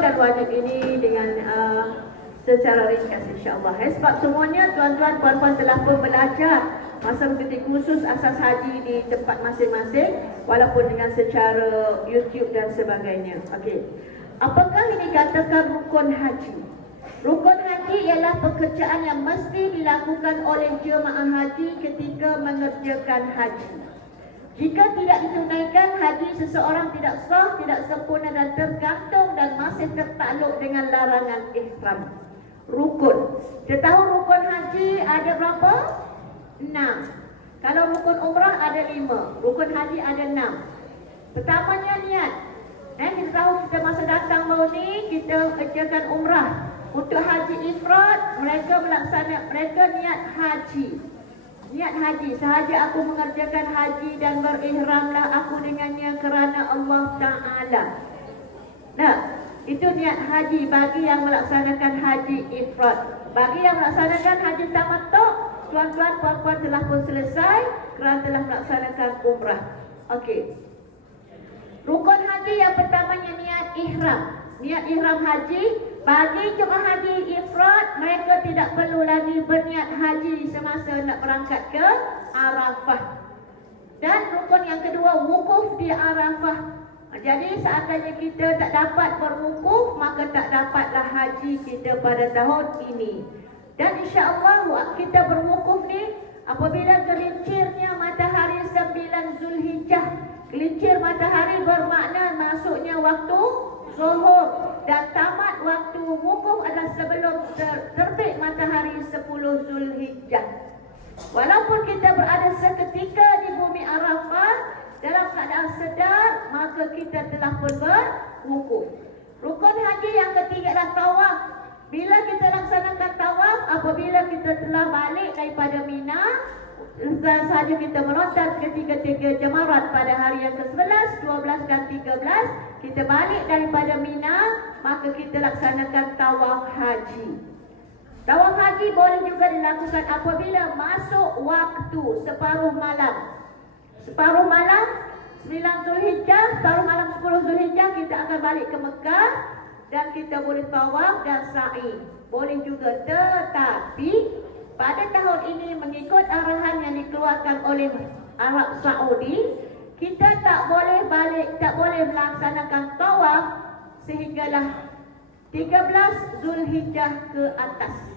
dan wajib ini dengan secara ringkas insya-Allah. Sebab semuanya tuan-tuan puan-puan telah pun belajar masa mengikuti kursus asas haji di tempat masing-masing walaupun dengan secara YouTube dan sebagainya. Okey. Apakah ini dikatakan rukun haji? Rukun haji ialah pekerjaan yang mesti dilakukan oleh jemaah haji ketika mengerjakan haji. Jika tidak ditunaikan, haji seseorang tidak sah, tidak sempurna dan tergantung dan masih tertakluk dengan larangan ihram. Rukun. Kita tahu rukun haji ada berapa? 6. Kalau rukun umrah ada 5. Rukun haji ada 6. Pertamanya niat. Kita tahu kita masa datang baru ni kita kerjakan umrah. Untuk haji ifrad mereka niat haji. Niat haji, sahaja aku mengerjakan haji dan berihramlah aku dengannya kerana Allah Ta'ala. Nah, itu niat haji bagi yang melaksanakan haji ifrad. Bagi yang melaksanakan haji tamattu, tuan-tuan puan-puan telah pun selesai kerana telah melaksanakan umrah. Okey. Rukun haji yang pertamanya niat ihram. Niat ihram haji, bagi jemaah haji ifrad mereka tidak perlu lagi berniat haji semasa nak berangkat ke Arafah. Dan rukun yang kedua, wukuf di Arafah. Jadi seandainya kita tak dapat berwukuf, maka tak dapatlah haji kita pada tahun ini. Dan insya-Allah kita berwukuf ni apabila gelincirnya matahari 9 Zulhijjah. Gelincir matahari bermakna masuknya waktu zuhur dan tamat waktu wukuf adalah sebelum terbit matahari 10 Zulhijjah. Walaupun kita berada seketika di bumi Arafah dalam keadaan sedar, maka kita telah pun berwukuf. Rukun haji yang ketiga adalah tawaf. Bila kita laksanakan tawaf, apabila kita telah balik daripada Mina, sahaja kita melontar ketiga-tiga jamarat pada hari yang ke-11, 12 dan 13, kita balik daripada Mina, maka kita laksanakan tawaf haji. Tawaf haji boleh juga dilakukan apabila masuk waktu separuh malam. Separuh malam 9 Zulhijjah, separuh malam 10 Zulhijjah kita akan balik ke Mekah dan kita boleh tawaf dan sa'i. Boleh juga, tetapi pada tahun ini mengikut arahan yang dikeluarkan oleh Arab Saudi, kita tak boleh melaksanakan tawaf sehinggalah 13 Zulhijjah ke atas.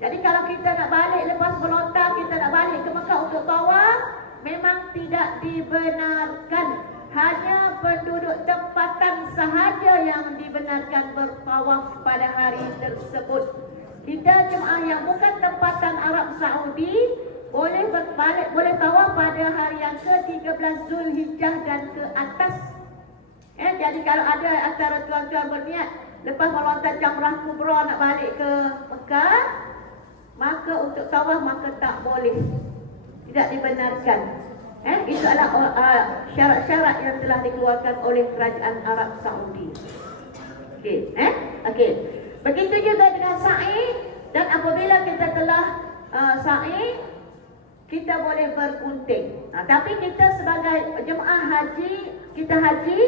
Jadi kalau kita nak balik lepas melontar, kita nak balik ke Mekah untuk tawaf, memang tidak dibenarkan. Hanya penduduk tempatan sahaja yang dibenarkan bertawaf pada hari tersebut. Kita jemaah yang bukan tempatan Arab Saudi boleh berbalik, boleh tawaf pada hari yang ke-13 Zulhijjah dan ke atas. Jadi kalau ada antara tuan-tuan berniat lepas melontar jamrah kubra nak balik ke Mekah, maka untuk tawaf maka tak boleh. Tidak dibenarkan. Itu adalah syarat-syarat yang telah dikeluarkan oleh kerajaan Arab Saudi. Okey, okey. Begitu juga dengan sa'i, dan apabila kita telah sa'i, kita boleh bergunting. Tapi kita sebagai jemaah haji, kita haji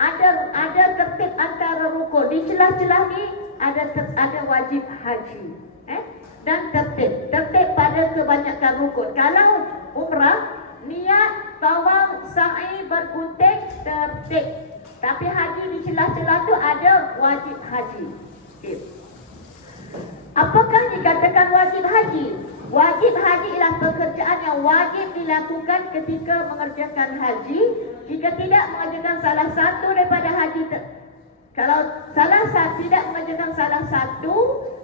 ada tertib antara rukun. Di celah-celah ni ada wajib haji. Dan tertib pada kebanyakan rukun. Kalau umrah, niat, tawaf, sa'i, bergunting, tertib. Tapi haji di celah-celah tu ada wajib haji. Okay. Apakah dikatakan wajib haji? Wajib haji ialah pekerjaan yang wajib dilakukan ketika mengerjakan haji. Jika tidak mengerjakan salah satu daripada haji, kalau tidak mengerjakan salah satu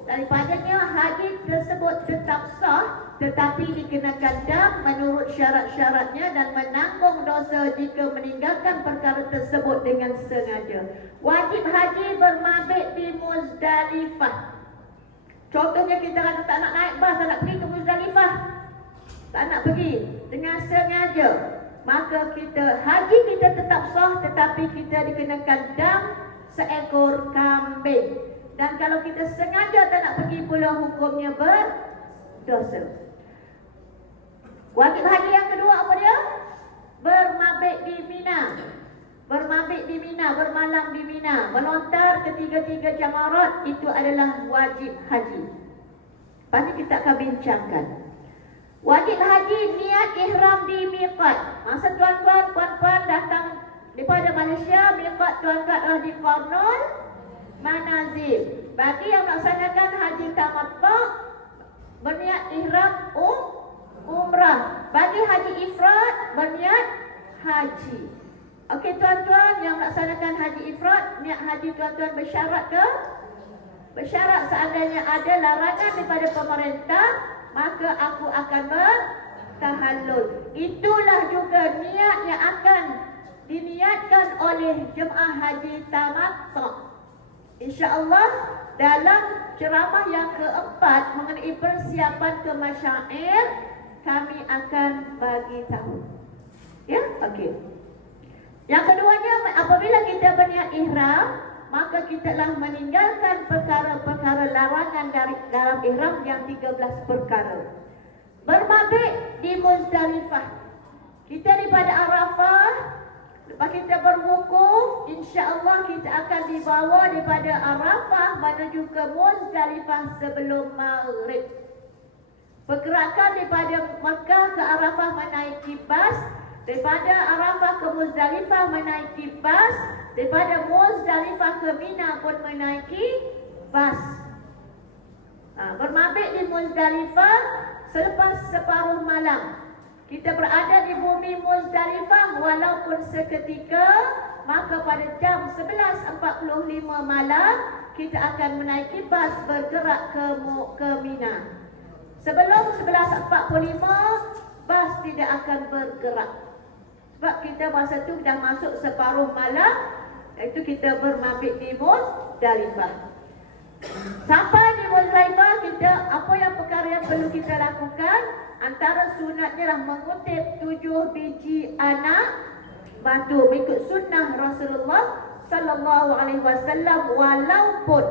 daripadanya, haji tersebut tetap sah, tetapi dikenakan dam menurut syarat-syaratnya dan menanggung dosa jika meninggalkan perkara tersebut dengan sengaja. Wajib haji bermabit di Muzdalifah. Contohnya kita kata tak nak naik bas, tak nak pergi ke Muzdalifah, tak nak pergi dengan sengaja, maka haji kita tetap sah, tetapi kita dikenakan dam seekor kambing. Dan kalau kita sengaja tak nak pergi pula, hukumnya berdosa. Wajib haji yang kedua apa dia? Bermabit di Mina. bermabit di Mina, bermalam di Mina, melontar ketiga-tiga jamarat, itu adalah wajib haji. Lepas ni kita akan bincangkan. Wajib haji niat ihram di miqat. Masa tuan-tuan, puan-puan datang daripada Malaysia, miqat tuan-tuan adalah di Qarnul Manazil. Bagi yang melaksanakan haji tamattu, berniat ihram umrah. Bagi haji ifrad, berniat haji. Okey tuan-tuan yang melaksanakan haji ifrad, niat haji tuan-tuan bersyarat ke? Bersyarat seandainya ada larangan daripada pemerintah, maka aku akan bertahallul. Itulah juga niat yang akan diniatkan oleh jemaah haji tamattu. InsyaAllah dalam ceramah yang keempat mengenai persiapan ke masyair, kami akan bagi tahu. Ya, okey. Yang keduanya, apabila kita berniat ihram, maka kita telah meninggalkan perkara-perkara larangan dari dalam ihram yang 13 perkara. Bermabit di Muzdalifah. Kita daripada Arafah, lepas kita berwukuf, insya-Allah kita akan dibawa daripada Arafah menuju ke Muzdalifah sebelum Maghrib. Pergerakan daripada Mekah ke Arafah menaiki bas, daripada Arafah ke Muzdalifah menaiki bas, daripada Muzdalifah ke Mina pun menaiki bas. Bermabit di Muzdalifah selepas separuh malam. Kita berada di bumi Muzdalifah walaupun seketika, maka pada jam 11.45 malam kita akan menaiki bas bergerak ke Mina. Sebelum 11.45 bas tidak akan bergerak. Sebab kita masa tu dah masuk separuh malam, iaitu kita bermabit di Muzdalifah. Sampai di Muzdalifah, kita apa yang perkara yang perlu kita lakukan? Antara sunatnya lah mengutip 7 biji anak batu mengikut sunnah Rasulullah sallallahu alaihi wasallam, walaupun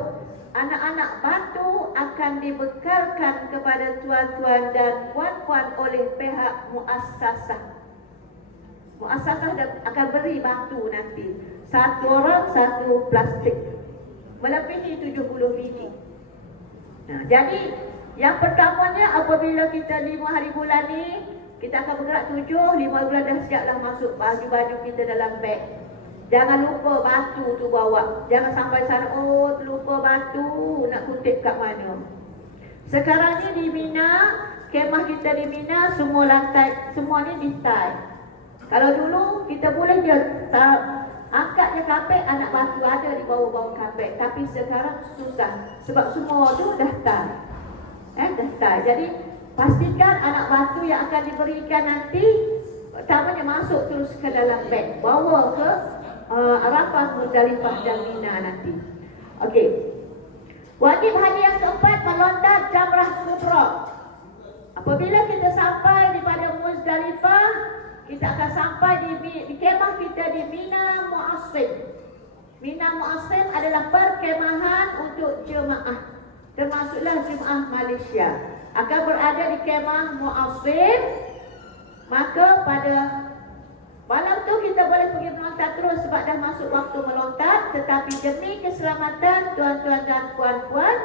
anak-anak batu akan dibekalkan kepada tuan-tuan dan puan-puan oleh pihak muassasah. Muassasah akan beri batu nanti. Satu orang satu plastik. Melebihi 70 biji. Nah, jadi yang pertamanya apabila kita 5 hari bulan ni, kita akan bergerak 7, 5 bulan dah siaplah masuk baju-baju kita dalam beg. Jangan lupa batu tu bawa. Jangan sampai sana, oh terlupa batu, nak kutip kat mana. Sekarang ni di Mina, kemah kita di Mina semua lantai, semua ni di tie. Kalau dulu kita boleh je angkat je kapek, anak batu ada di bawah-bawah kapek. Tapi sekarang susah sebab semua tu dah tie. Dah tie. Jadi pastikan anak batu yang akan diberikan nanti pertamanya masuk terus ke dalam beg, bawa ke Arafah, Muzdalifah dan Mina nanti. Okey. Wajib haji yang keempat, melontar jamrah kubra. Apabila kita sampai daripada Muzdalifah, kita akan sampai di kemah kita di Mina Mu'assim. Mina Mu'assim adalah perkemahan untuk jemaah, termasuklah jemaah Malaysia akan berada di kemah Mu'assim. Maka pada malam tu kita boleh pergi melontar terus sebab dah masuk waktu melontar. Tetapi demi keselamatan tuan-tuan dan puan-puan,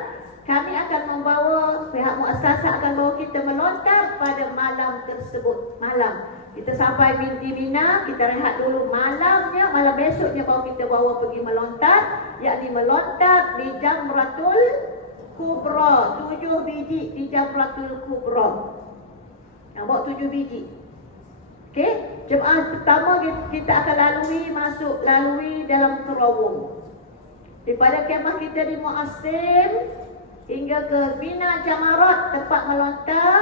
kami akan membawa, pihak muassasah akan bawa kita melontar pada malam tersebut. Malam kita sampai di Mina, kita rehat dulu malamnya, malam besoknya baru kita bawa pergi melontar, yakni melontar di Jamratul Kubra. 7 biji di Jamratul Kubra. Yang bawa 7 biji. Okey, jemaah pertama kita akan lalui dalam terowong. Daripada kemah kita di Mu'assim hingga ke Mina Jamarat tempat melontar,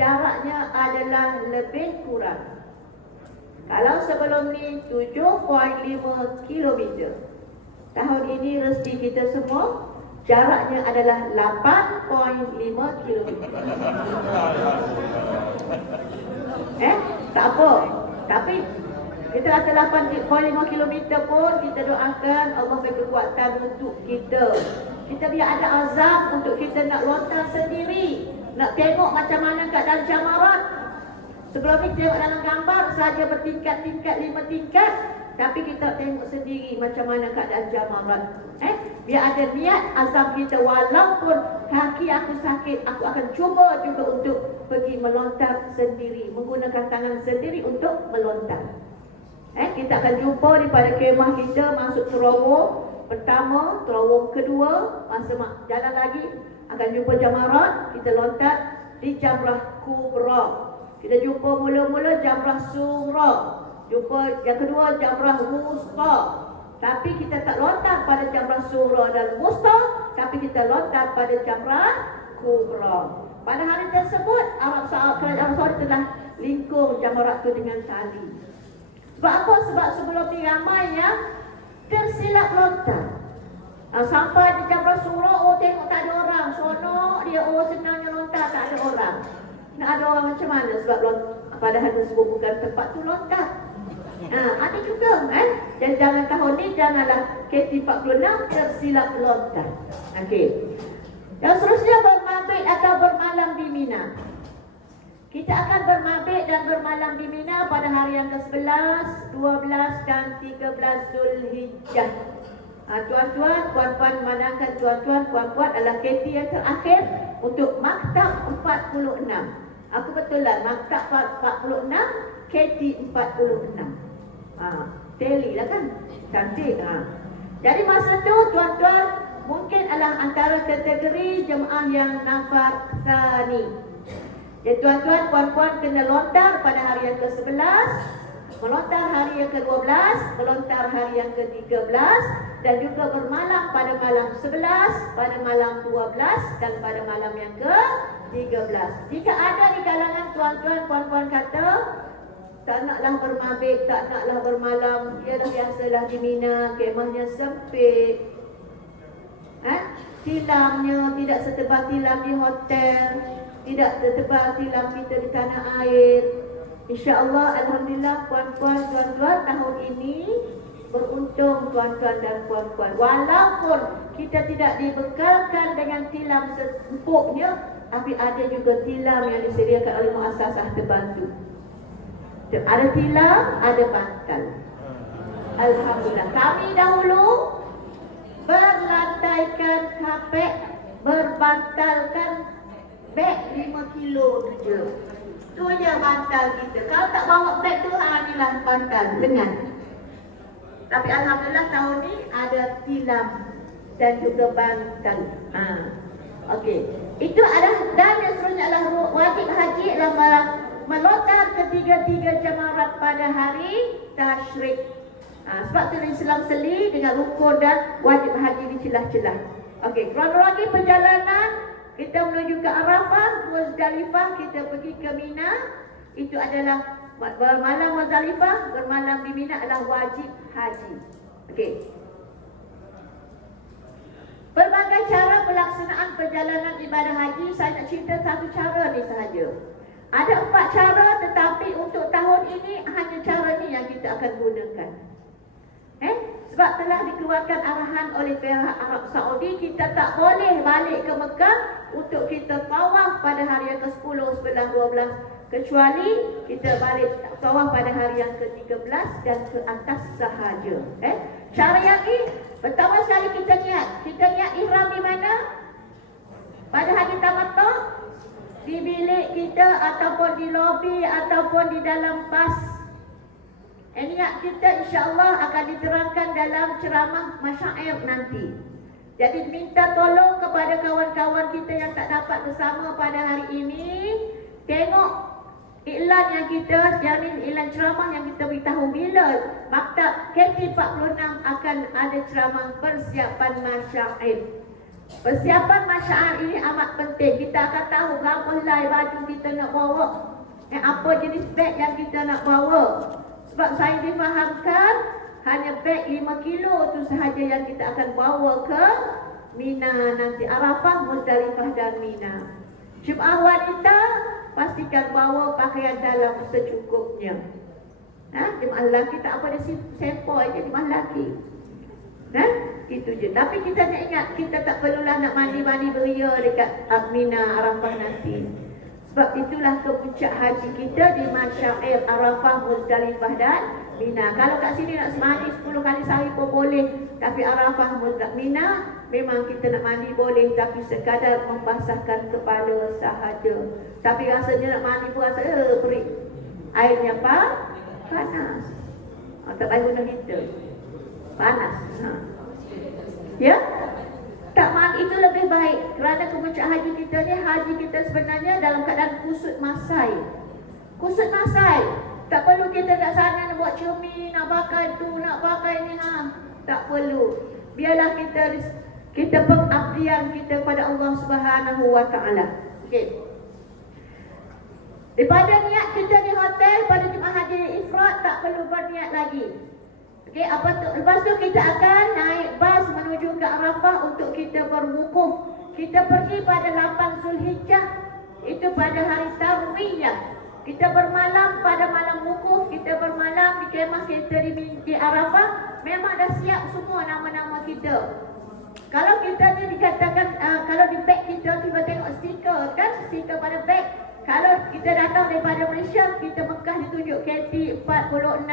jaraknya adalah lebih kurang. Kalau sebelum ni 7.5 km. Tahun ini rezeki kita semua jaraknya adalah 8.5 km. Tak apa. Tapi kita kata 8.5 km pun kita doakan Allah beri kekuatan untuk kita. Kita biar ada azam untuk kita nak lontar sendiri, nak tengok macam mana keadaan jamarat. Sebelum ni tengok dalam gambar saja bertingkat-tingkat 5 tingkat. tapi kita tengok sendiri macam mana keadaan jamarat. Biar ada niat azam kita, walaupun kaki aku sakit, aku akan cuba juga untuk pergi melontar sendiri, menggunakan tangan sendiri untuk melontar. Kita akan jumpa daripada kemah kita masuk terowong pertama, terowong kedua, masa jalan lagi akan jumpa jamarat, kita lontar di Jamrah Kubra. Kita jumpa mula-mula Jamrah Sughra, jumpa yang kedua Jamrah Wusta. Tapi kita tak lontar pada Jamrah Sughra dan Wusta, tapi kita lontar pada Jamrah Kubra. Pada hari tersebut Kerajaan Arab Saudi telah lingkung jamarat itu dengan tali. Sebab apa? Sebab sebelum ni ramai yang tersilap lontar. Sampai di Jamrah Sughra, tengok tak ada orang. Sonok dia, senangnya lontar, tak ada orang. Nak ada orang macam mana? Sebab pada hari tersebut bukan tempat tu lontar. Ada juga dan jangan tahun ni, janganlah KT46 tersilap lontar. Okey. Dan seterusnya bermabit atau bermalam di Mina. Kita akan bermabit dan bermalam di Mina pada hari yang ke-11, 12 dan 13 Zulhijjah. Tuan-tuan, puan-puan, manangkan tuan-tuan, puan-puan adalah KT yang terakhir untuk Maktab 46. Aku betul lah, Maktab 46, KT 46. Teli lah kan, cantik. Jadi masa tu tuan-tuan mungkin adalah antara kategori jemaah yang nafar tsani. Jadi tuan-tuan, puan-puan kena lontar pada hari yang ke-11, melontar hari yang ke-12, melontar hari yang ke-13, dan juga bermalam pada malam 11, pada malam 12 dan pada malam yang ke-13. Jika ada di kalangan tuan-tuan, puan-puan kata tak naklah bermabit, tak naklah bermalam, dia dah biasalah di Mina, kemahnya sempit, tilamnya tidak setebal tilam di hotel, tidak setebal tilam kita di tanah air. InsyaAllah, Alhamdulillah, puan-puan, tuan-tuan, tahun ini beruntung tuan-tuan dan puan-puan. Walaupun kita tidak dibekalkan dengan tilam seempuknya, tapi ada juga tilam yang disediakan oleh muassasah terbantu. Ada tilam, ada bantal. Alhamdulillah. Kami dahulu berlantaikan kapek, berbantalkan beg 5 kilo saja. Tu je bantal kita. Kalau tak bawa beg tu, inilah bantal dengan. Tapi Alhamdulillah tahun ni ada tilam dan juga bantal. Okey. Itu adalah, dan yang seterusnya adalah wajib haji adalah melontar ketiga-tiga jamarat pada hari tasyrik. Sebab tu Islam seli dengan rukun dan wajib haji di celah-celah. Okey, kronologi perjalanan kita menuju ke Arafah, Muzdalifah, kita pergi ke Mina. Itu adalah bermalam Muzdalifah, bermalam di Mina adalah wajib haji. Okey. Berbagai cara pelaksanaan perjalanan ibadah haji, saya nak cerita satu cara ni sahaja. Ada 4 cara, tetapi untuk tahun ini hanya cara ni yang kita akan gunakan. Sebab telah dikeluarkan arahan oleh pihak Arab Saudi, kita tak boleh balik ke Mekah untuk kita tawaf pada hari yang ke-10, 11, 12, kecuali kita balik tawaf pada hari yang ke-13 dan ke atas sahaja. Cara yang ini, pertama sekali kita niat ihram di mana? Pada haji tamattu, di bilik kita ataupun di lobi ataupun di dalam bas. Niat kita insya-Allah akan diterangkan dalam ceramah masyair nanti. Jadi minta tolong kepada kawan-kawan kita yang tak dapat bersama pada hari ini, tengok iklan yang kita, iklan ceramah yang kita beritahu bila Maktab KT46 akan ada ceramah persiapan masyair. Persiapan masyair ini amat penting. Kita akan tahu berapa helai baju kita nak bawa, apa jenis beg yang kita nak bawa. Sebab saya difahamkan hanya beg 5 kilo tu sahaja yang kita akan bawa ke Mina nanti, Arafah, Muzdalifah dan Mina. Jemaah wanita pastikan bawa pakaian dalam secukupnya. Jemaah lelaki tak apa, dia sempoi je jemaah lelaki. Itu je. Tapi kita nak ingat, kita tak perlulah nak mandi-mandi beria dekat Mina, Arafah nanti. Sebab itulah kepuncak haji kita di masyair Arafah, Muzdalifah dan Mina. Kalau kat sini nak mandi 10 kali sehari pun boleh. Tapi Arafah Mina memang kita nak mandi boleh, tapi sekadar membasahkan kepala sahaja. Tapi rasanya nak mandi pun rasa perik. Airnya apa? Panas. Tak payah guna heater. Panas. Ya? Tak mandi itu lebih baik. Kerana kemuncak haji kita ni, haji kita sebenarnya dalam keadaan kusut masai. Kusut masai. Tak perlu kita kat sana nak buat cermin, nak pakai tu, nak pakai ni. Tak perlu. Biarlah kita pengabdian kita pada Allah Subhanahu wa taala. Okey. Daripada niat kita di hotel pada Jumaat Haji Ifrat, tak perlu berniat lagi. Okey, apa tu? Lepas tu kita akan naik bas menuju ke Arafah untuk kita berwukuf. Kita pergi pada 8 Zulhijjah, itu pada hari Tarwiyah. Kita bermalam pada malam wukuf, kita bermalam di kemah kita di Arafah. Memang dah siap semua nama-nama kita. Kalau kita ni dikatakan, kalau di beg kita tiba tengok stiker kan, stiker pada beg. Kalau kita datang daripada Malaysia, kita Mekah ditunjuk KT 46,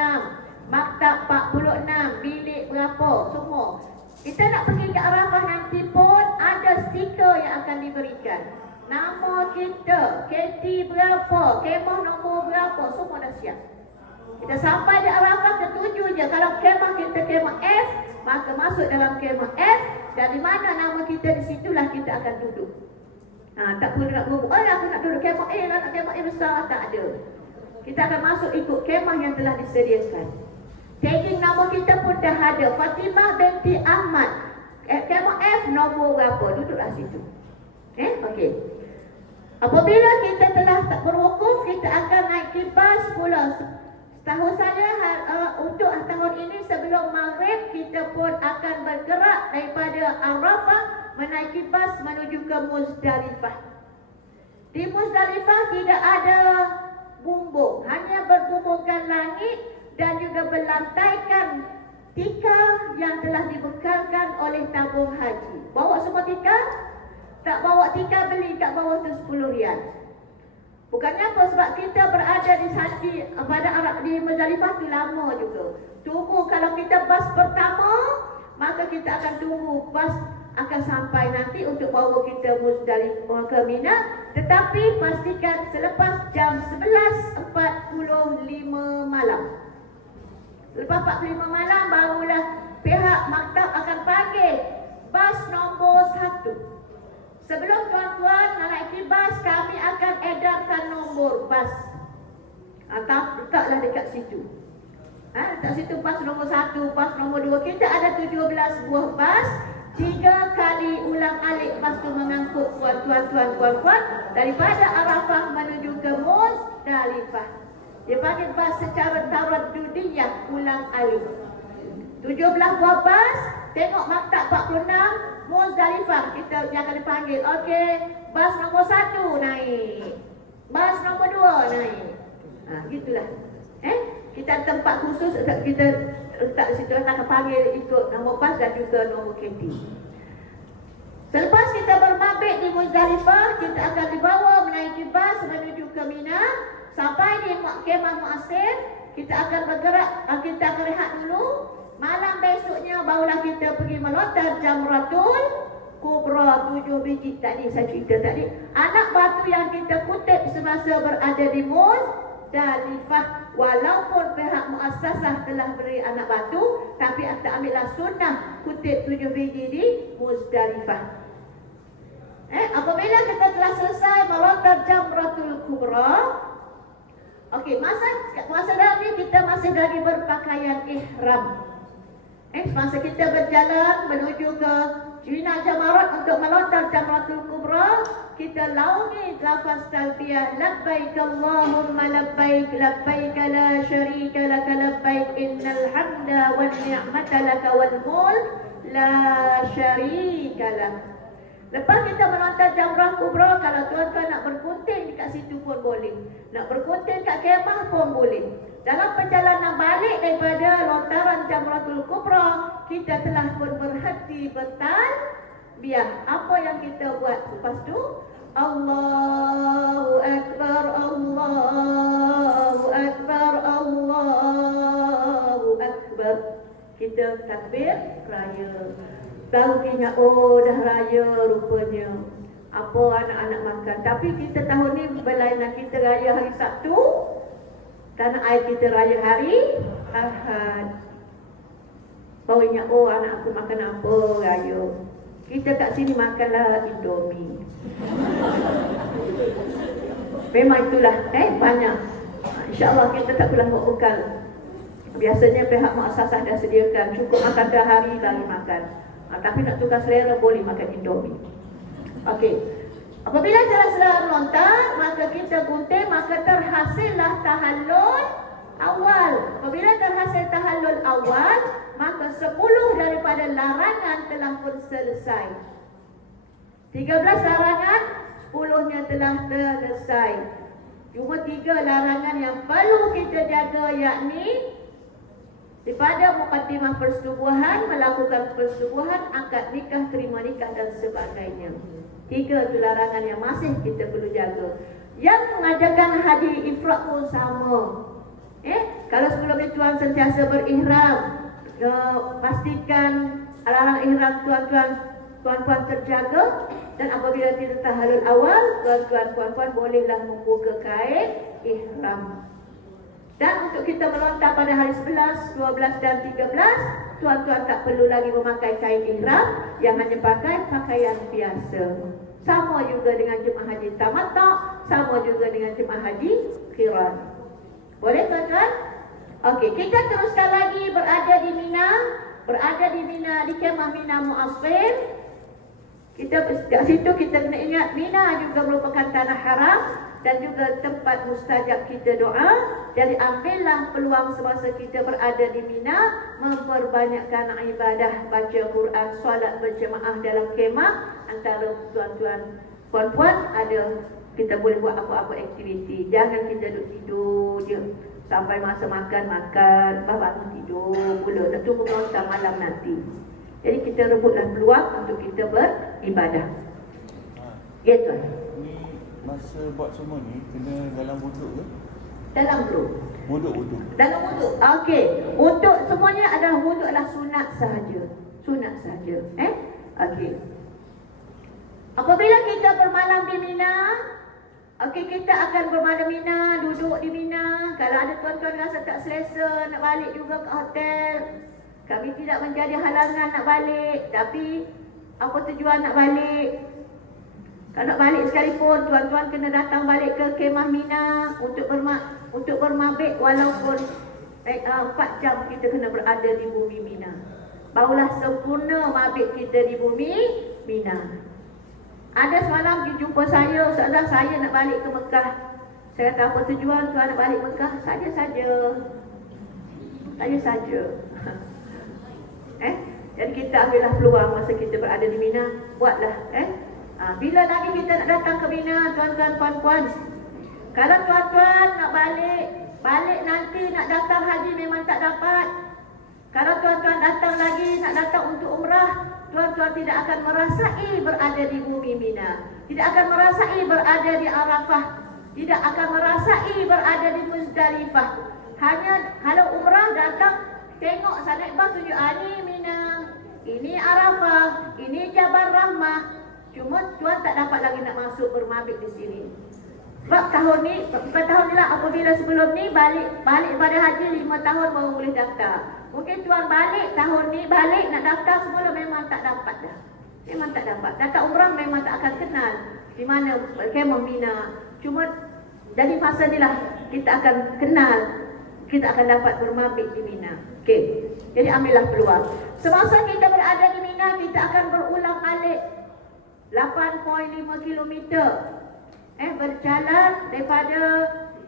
maktab 46, bilik berapa, semua. Kita nak pergi ke Arafah nanti pun ada stiker yang akan diberikan. Nama kita, KT berapa, kemah nombor berapa, semua dah siap. Kita sampai di Arafah, kita tuju je. Kalau kemah kita kemah F, maka masuk dalam kemah F. Dari mana nama kita, di situlah kita akan duduk. Tak perlu nak berbual, aku nak duduk kemah A lah, nak kemah A besar, tak ada. Kita akan masuk ikut kemah yang telah disediakan. Tagging nama kita pun dah ada. Fatimah binti Ahmad, kemah F nombor berapa, duduklah situ. Okey. Apabila kita telah berwukuf, kita akan naik kibas pula. Setahu saya untuk tahun ini sebelum Maghrib, kita pun akan bergerak daripada Arafah menaiki bas menuju ke Muzdalifah. Di Muzdalifah tidak ada bumbung, hanya berbumbungkan langit dan juga berlantaikan tikar yang telah dibekalkan oleh tabung haji. Bawa semua tikar? Tak bawa tikar, beli kat bawah tu 10 riyal. Bukannya apa, sebab kita berada di Haji pada Arab di Muzdalifah tu lama juga. Tunggu, kalau kita bas pertama, maka kita akan tunggu bas akan sampai nanti untuk bawa kita Muzdalifah ke Mina. Tetapi pastikan selepas jam 11.45 malam. Lepas 45 malam barulah pihak maktab akan panggil bas nombor 1. Sebelum tuan-tuan naik bas, kami akan edarkan nombor bas. Letaklah dekat situ. Letak situ bas nombor 1, bas nombor 2. Kita ada 17 buah bas. 3 kali ulang alik bas tu mengangkut tuan-tuan daripada Arafah menuju ke Muzdalifah. Dia panggil bas secara taraddudiyah, ulang alik. 17 buah bas, tengok maktab 46, Muzdalifah, dia akan dipanggil. Okey, bas nombor 1 naik, bas nombor 2 naik. Gitulah. Kita ada tempat khusus, kita letak di situ, akan panggil ikut nombor bas dan juga nombor KT. Selepas kita bermabit di Muzdalifah, kita akan dibawa menaiki bas menuju ke Mina. Sampai di kemah Mu'asir, kita akan bergerak, kita akan rehat dulu. Malam besoknya barulah kita pergi melontar Jamratul Kubra 7 biji tadi saya cerita tadi. Anak batu yang kita kutip semasa berada di Muzdalifah. Walaupun pihak muassasah telah beri anak batu, tapi kita ambillah sunnah kutip 7 biji di Muzdalifah. Apabila kita telah selesai melontar Jamratul Kubra, okey, masa dalam ni kita masih lagi berpakaian ihram. Masa kita berjalan menuju ke Mina Jamarat untuk melontar Jamratul Kubra, kita laungi lafaz talbiyah, labbaik Allahumma labbaik, labbaik la syarika laka labbaik, innal hamda wan ni'mata laka wal mulk la syarika lak. Lepas kita melontar Jamrah Kubra, kalau tuan-tuan nak berkunting dekat situ pun boleh. Nak berkunting kat kemah pun boleh. Dalam perjalanan balik daripada lontaran Jamratul Kubra, kita telah pun berhenti bertalbiyah. Apa yang kita buat lepas tu? Allahu Akbar, Allahu Akbar, Allahu kita takbir raya. Baru ingat, oh dah raya rupanya. Apa anak-anak makan. Tapi kita tahun ni berlainan, kita raya hari Sabtu, tanah air kita raya hari Ahad. Baru ingat, oh anak aku makan apa raya. Kita kat sini makanlah Indomie. Memang itulah banyak. InsyaAllah kita tak pernah buat bekal. Biasanya pihak muassasah dah sediakan cukup makan dah hari lagi makan. Tapi nak tukar selera boleh makan Indomie. Okey. Apabila jalan selera melontar, maka kita gunting, maka terhasillah tahallul awal. Apabila terhasil tahallul awal, maka 10 daripada larangan telah pun selesai. 13 larangan, 10-nya telah selesai. Cuma 3 larangan yang perlu kita jaga, yakni daripada mukaddimah persetubuhan, melakukan persetubuhan, akad nikah, terima nikah dan sebagainya. 3 itu larangan yang masih kita perlu jaga. Yang mengadakan haji ifrad pun sama. Kalau sebelum ni tuan sentiasa berihram, pastikan alarm ihram tuan-tuan terjaga. Dan apabila tidak tahallul awal, tuan-tuan bolehlah membuka kain ihram. Dan untuk kita melontar pada hari 11, 12 dan 13, tuan-tuan tak perlu lagi memakai kain ihram, yang hanya pakai pakaian biasa. Sama juga dengan jemaah haji tamattu', sama juga dengan jemaah haji qiran. Boleh tuan-tuan? Okey, kita teruskan lagi berada di Mina, di kemah Mina Mu'assir. Kita kat situ kita kena ingat Mina juga merupakan tanah haram dan juga tempat mustajab kita doa. Jadi ambillah peluang semasa kita berada di Mina, memperbanyakkan ibadah, baca Quran, solat berjemaah dalam kemah. Antara tuan-tuan, puan-puan ada, kita boleh buat apa-apa aktiviti. Jangan kita duduk tidur je sampai masa makan, bangun tidur pula. Nak tunggu melontar malam nanti. Jadi kita rebutlah peluang untuk kita beribadah. Ya tuan. Ni masa buat semua ni kena dalam wuduk ke? Dalam wuduk. Wuduk. Dalam wuduk. Okey. Untuk semuanya adalah wuduk adalah sunat sahaja. Okey. Apabila kita bermalam di Mina, kita akan bermalam Mina, duduk di Mina. Kalau ada tuan-tuan rasa tak selesa nak balik juga ke hotel, kami tidak menjadi halangan nak balik. Tapi apa tujuan nak balik? Kalau nak balik sekalipun, tuan-tuan kena datang balik ke kemah Mina untuk bermabit, walaupun 4 jam kita kena berada di bumi Mina. Barulah sempurna mabit kita di bumi Mina. Ada semalam jumpa saya, Ustazah, saya nak balik ke Mekah. Saya kata, apa tujuan tuan nak balik Mekah? Saja-saja. Jadi kita ambillah peluang masa kita berada di Mina, buatlah. Bila lagi kita nak datang ke Mina, tuan-tuan, puan-puan, kalau tuan-tuan nak balik nanti nak daftar haji memang tak dapat. Kalau tuan-tuan datang lagi nak datang untuk umrah, tuan-tuan tidak akan merasai berada di bumi Mina, tidak akan merasai berada di Arafah, tidak akan merasai berada di Muzdalifah. Hanya kalau umrah datang tengok sana bas tunjuk, ini Mina, ini Arafah, ini Jabal Rahmah. Cuma tuan tak dapat lagi nak masuk bermabit di sini. Sebab tahun ni lah, apabila sebelum ni balik pada haji 5 tahun baru boleh daftar. Mungkin tuan balik tahun ni, nak daftar semula memang tak dapat dah. Memang tak dapat. Datang umrah memang tak akan kenal di mana kemah Mina. Cuma dari masa ni lah kita akan kenal, kita akan dapat bermabit di Mina. Okey. Jadi ambillah peluang. Semasa kita berada di Mina, kita akan berulang alik 8.5 km. Berjalan daripada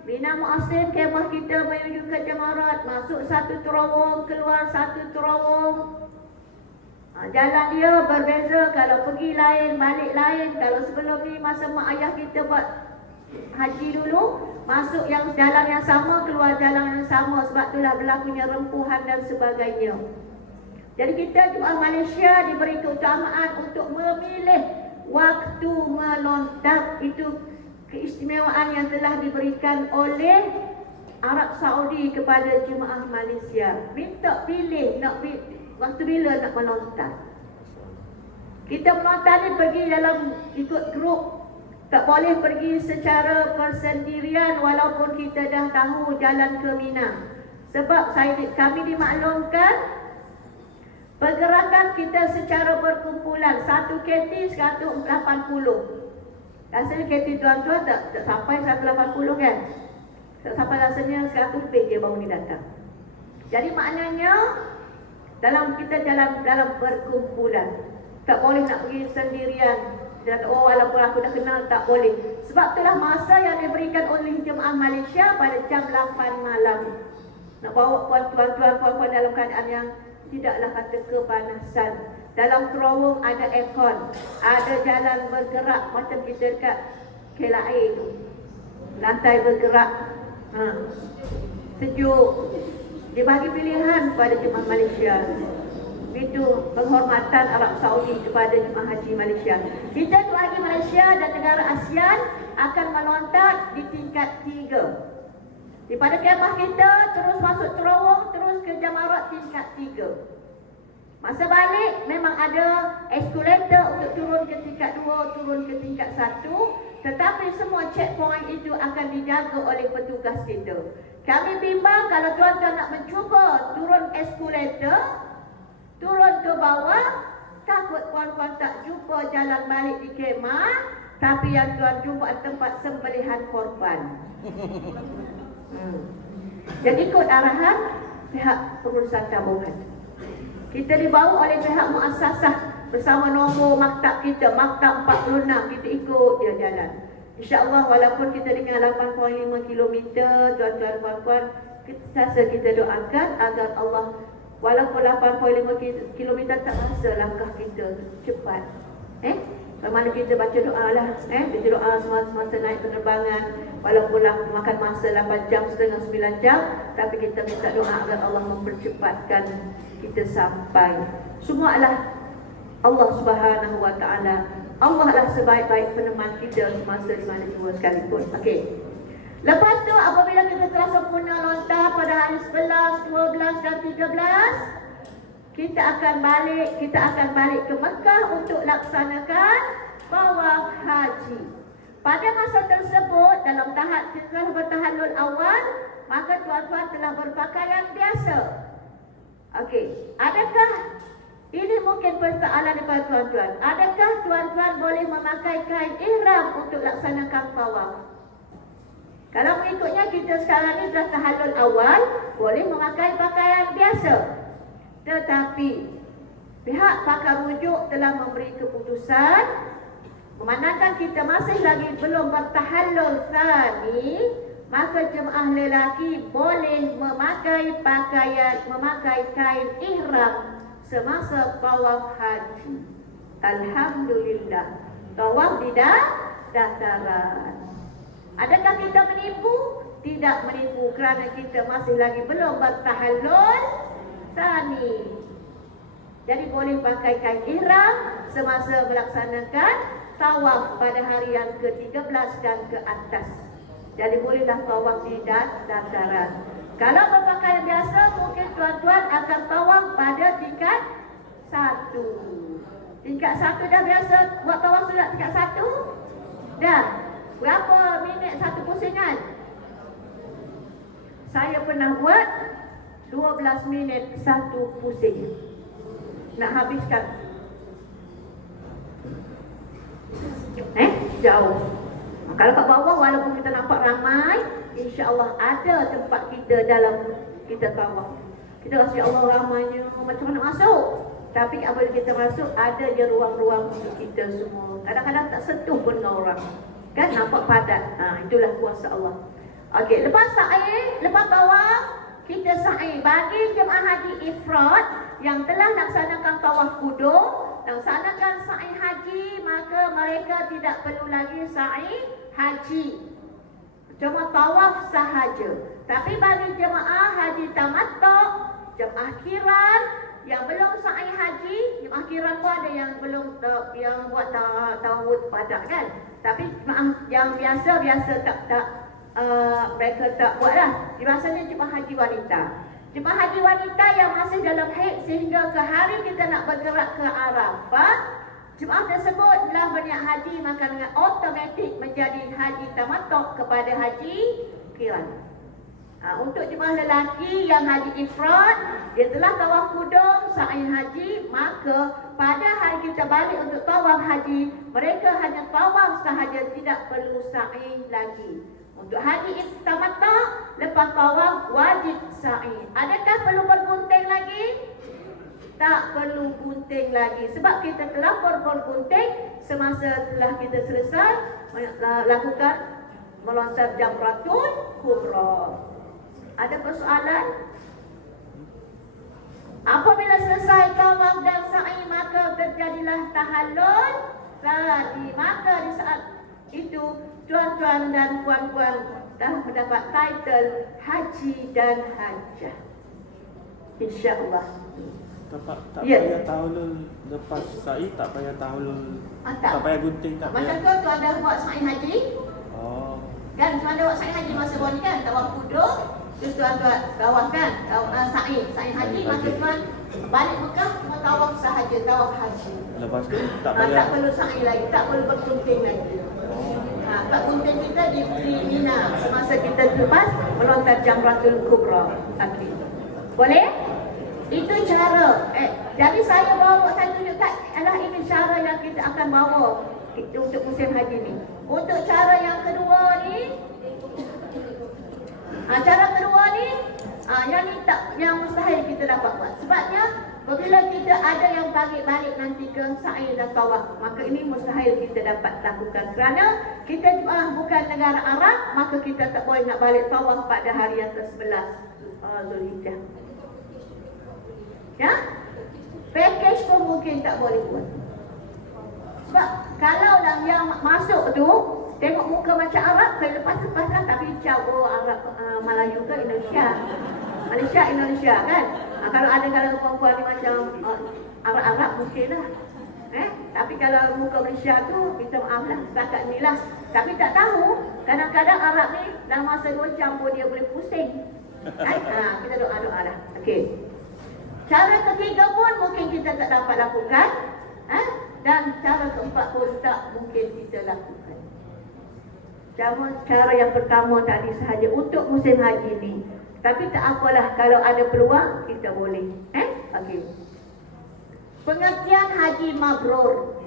Mina Mu'assir, kemah kita menuju ke Jamarat, masuk satu terowong, keluar satu terowong. Jalan dia berbeza, kalau pergi lain, balik lain. Kalau sebelum ni masa mak ayah kita buat haji dulu, masuk yang jalan yang sama, keluar jalan yang sama. Sebab itulah berlakunya rempuhan dan sebagainya. Jadi kita jemaah Malaysia diberi keutamaan untuk memilih waktu melontar. Itu keistimewaan yang telah diberikan oleh Arab Saudi kepada jemaah Malaysia, minta pilih waktu bila nak menonton. Kita menonton ni pergi dalam ikut grup, tak boleh pergi secara persendirian walaupun kita dah tahu jalan ke Mina. Sebab kami dimaklumkan pergerakan kita secara berkumpulan 1 KT 180. Rasanya KT tuan-tuan tak sampai 180 kan? Tak sampai, rasanya 100 lebih dia baru ni datang. Jadi maknanya kita jalan dalam berkumpulan. Tak boleh nak pergi sendirian. Dan walaupun aku dah kenal, tak boleh. Sebab itulah masa yang diberikan oleh jemaah Malaysia pada jam 8 malam. Nak bawa puan-puan dalam keadaan yang tidaklah kata kepanasan. Dalam terowong ada aircon, ada jalan bergerak macam kita dekat KLIA tu. Lantai bergerak. Sejuk. Dibagi pilihan pada jemaah Malaysia. Itu penghormatan Arab Saudi kepada jemaah haji Malaysia. Kita keluarga Malaysia dan negara ASEAN akan melontar di tingkat 3. Daripada kemah kita terus masuk terowong, terus ke jamarat tingkat 3. Masa balik memang ada eskalator untuk turun ke tingkat 2, turun ke tingkat 1. Tetapi semua checkpoint itu akan dijaga oleh petugas kita. Kami bimbang kalau tuan-tuan nak mencuba turun eskalator, turun ke bawah, takut puan-puan tak jumpa jalan balik di kemah, tapi yang tuan jumpa tempat sembelihan korban. Jadi ikut arahan pihak pengurusan tabungan. Kita dibawa oleh pihak muassasah bersama nombor maktab kita, maktab 46, kita ikut dia jalan. InsyaAllah walaupun kita dengan 8.5 km, tuan-tuan puan-puan, kita doakan agar Allah, walaupun 8.5 km tak rasa langkah kita cepat. Mana kita baca doa lah, baca doa semasa naik penerbangan, walaupun makan masa 8 jam, setengah 9 jam, tapi kita minta doa agar Allah mempercepatkan kita sampai. Semua adalah Allah Subhanahu Wa Taala. Allah lah sebaik-baik peneman kita semasa di mana jua sekalipun. Okey. Lepas tu apabila kita telah sempurna lontar pada hari 11, 12 dan 13, kita akan balik ke Mekah untuk laksanakan tawaf haji. Pada masa tersebut dalam tahap setelah bertahallul awal, maka tuan-tuan telah berpakaian biasa. Okey, adakah ini mungkin persoalan daripada tuan-tuan? Adakah tuan-tuan boleh memakai kain ihram untuk laksanakan tawaf? Kalau mengikutnya kita sekarang ni dah tahallul awal, boleh memakai pakaian biasa. Tetapi pihak pakar rujuk telah memberi keputusan, memandangkan kita masih lagi belum bertahallul tsani, maka jemaah lelaki boleh memakai kain ihram semasa tawaf haji. Alhamdulillah, tawaf di dataran. Adakah kita menipu? Tidak menipu kerana kita masih lagi belum bertahallul tsani. Jadi boleh pakai kain ihram semasa melaksanakan tawaf pada hari yang ke-13 dan ke atas. Jadi bolehlah tawaf di dataran. Kalau berpakaian biasa, mungkin tuan-tuan akan tawaf pada tingkat 1. Tingkat 1 dah biasa buat tawaf sudah tingkat 1? Dah. Berapa minit satu pusingan? Saya pernah buat 12 minit satu pusing. Nak habiskan. Jauh. Kalau kat bawah walaupun kita nampak ramai, insya-Allah ada tempat kita dalam kita tawaf. Kita rasa ya Allah ramainya, macam mana masuk? Tapi apabila kita masuk, ada je ruang-ruang untuk kita semua. Kadang-kadang tak sentuh pun dengan orang. Kan nampak padat. Itulah kuasa Allah. Okey, lepas sa'i, lepas tawaf, kita sa'i. Bagi jemaah haji ifrad yang telah laksanakan tawaf qudum, laksanakan sa'i haji, maka mereka tidak perlu lagi sa'i haji. Cuma tawaf sahaja. Tapi bagi jemaah haji tamattu, jemaah kiran yang belum sa'i haji, jemaah kiran pun ada yang belum yang buat tawud padak kan. Tapi jemaah yang biasa tak mereka tak buat lah. Biasanya jemaah haji wanita. Jemaah haji wanita yang masih dalam haid sehingga ke hari kita nak bergerak ke Arafah, jemaah tersebut telah berniat haji, maka dengan automatik menjadi haji tamattu' kepada haji qiran. Untuk jemaah lelaki yang haji ifrad, dia telah tawaf kudum, sa'i haji, maka pada hari kita balik untuk tawaf haji, mereka hanya tawaf sahaja, tidak perlu sa'i lagi. Untuk haji tamattu', lepas tawaf wajib sa'i. Adakah perlu bergunting lagi? Tak perlu gunting lagi, sebab kita telah bergunting semasa telah kita selesai lakukan melontar jamratul kubra. Ada persoalan? Apabila selesai tawaf dan sa'i, maka terjadilah tahallul tadi. Maka di saat itu tuan-tuan dan puan-puan dah mendapat title haji dan hajjah, insya-Allah. Tak Ya. payah tahallul lepas sa'i, tak payah tahallul, tak payah gunting, tak Macam payah. tu ada buat sa'i haji. Oh. Kan tuan ada buat sa'i haji masa buat ni kan, tawaf kudum, terus tuan tawaf kan, sa'i haji, maka tuan balik Mekah cuma tawaf sahaja, tawaf haji. Lepas tu tak Tak payah. perlu sa'i lagi, tak perlu bergunting lagi. Tak gunting kita di Mina semasa kita lepas melontar jamratul kubra. Okey. Boleh? Itu cara. Jadi saya bawa, saya tunjukkan adalah ini cara yang kita akan bawa untuk musim haji ni. Untuk cara yang kedua ni, cara kedua ni, yang ni tak, yang mustahil kita dapat buat. Sebabnya apabila kita ada yang balik nanti ke sa'i dan tawaf, maka ini mustahil kita dapat lakukan. Kerana kita bukan negara Arab, maka kita tak boleh nak balik tawaf pada hari yang ke-11 Zulhijjah. Ya? Package pun mungkin tak boleh buat. Sebab kalau yang masuk tu tengok muka macam Arab, lepas lah, tapi jauh Arab, Melayu ke Indonesia. Indonesia kan. Kalau perempuan ni macam Arab mungkin lah. Tapi kalau muka Malaysia tu, minta maaf lah, setakat ni lah. Tapi tak tahu, kadang-kadang Arab ni dalam masa 2 jam pun dia boleh pusing. Kita doa-doa lah. Okey. Cara ketiga pun mungkin kita tak dapat lakukan, dan cara keempat pun tak mungkin kita lakukan. Cara yang pertama tadi sahaja untuk musim haji ni. Tapi tak apalah, kalau ada peluang kita boleh. Okey. Pengertian haji mabrur.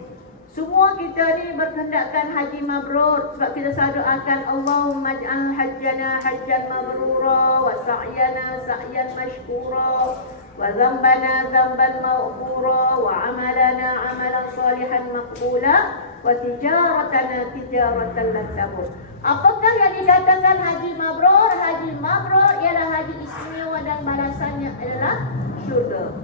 Semua kita ni berkehendakkan haji mabrur, sebab kita selalu doakan Allahumma ij'al hajjana hajjan mabrura wa sa'yana sa'yan mashkura wa dhanbana dhanban maghfura wa amalana amalan salihan maqbula wa tijaratana tijaratan lan tabur. Apakah yang dikatakan haji mabrur? Haji mabrur ialah haji istimewa dan balasannya adalah syurga.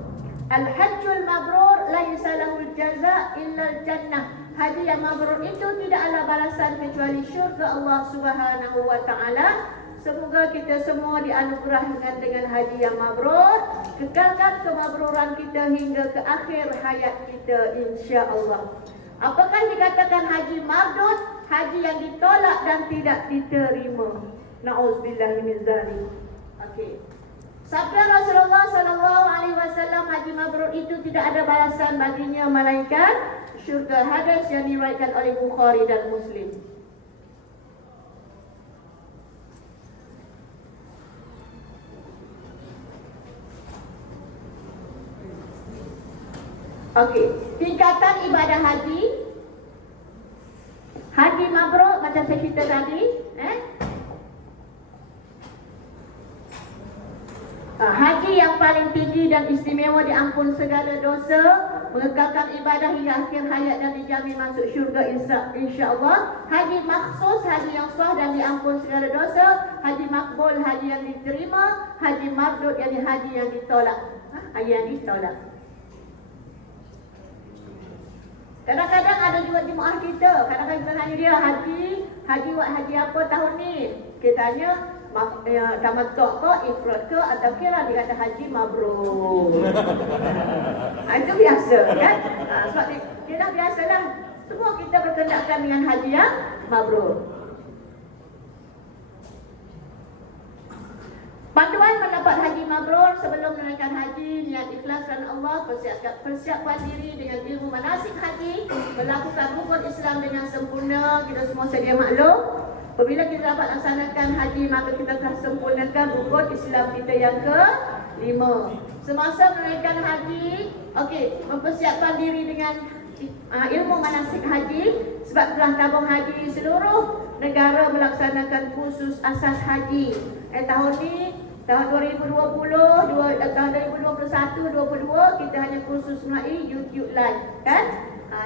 Al-hajjul mabrur laisa lahul jaza illa al-jannah. Haji yang mabrur itu tidak ada balasan kecuali syurga Allah Subhanahu wa taala. Semoga kita semua dianugerahkan dengan haji yang mabrur, kekalkan kemabruran kita hingga ke akhir hayat kita insya-Allah. Apakah dikatakan haji mardud? Haji yang ditolak dan tidak diterima. Nauzubillahi min dzalik. Okey. Sabda Rasulullah sallallahu alaihi wasallam, haji mabrur itu tidak ada balasan baginya melainkan syurga. Hadis yang diriwayatkan oleh Bukhari dan Muslim. Okey, tingkatan ibadah haji. Haji mabrur macam saya cerita tadi, haji yang paling tinggi dan istimewa, diampun segala dosa, mengekalkan ibadah hingga akhir hayat dan dijamin masuk syurga insya-Allah. Haji makhsus, haji yang sah dan diampun segala dosa. Haji makbul, haji yang diterima. Haji mardud, yang haji yang ditolak. Haji yang ditolak. Kadang-kadang ada juga jemaah kita, kadang-kadang kita tanya dia, haji buat haji apa tahun ni? Kita tanya tamattu ke, ifrad ke, atau kira dia kata haji mabrur. Itu biasa kan? Sebab dia dah biasalah. Semua kita berkenakan dengan haji yang mabrur. Panduan mendapat haji mabrur: sebelum menunaikan haji, niat ikhlas kerana Allah, persiapkan diri dengan ilmu manasik haji, melakukan rukun Islam dengan sempurna. Kita semua sedia maklum, apabila kita dapat laksanakan haji, maka kita telah sempurnakan rukun Islam kita yang ke-5. Semasa menunaikan haji, mempersiapkan diri dengan ilmu manasik haji, sebab telah tabung haji seluruh negara melaksanakan kursus asas haji. Tahun ni, tahun 2020, tahun 2021-22 kita hanya kursus melalui YouTube live, kan?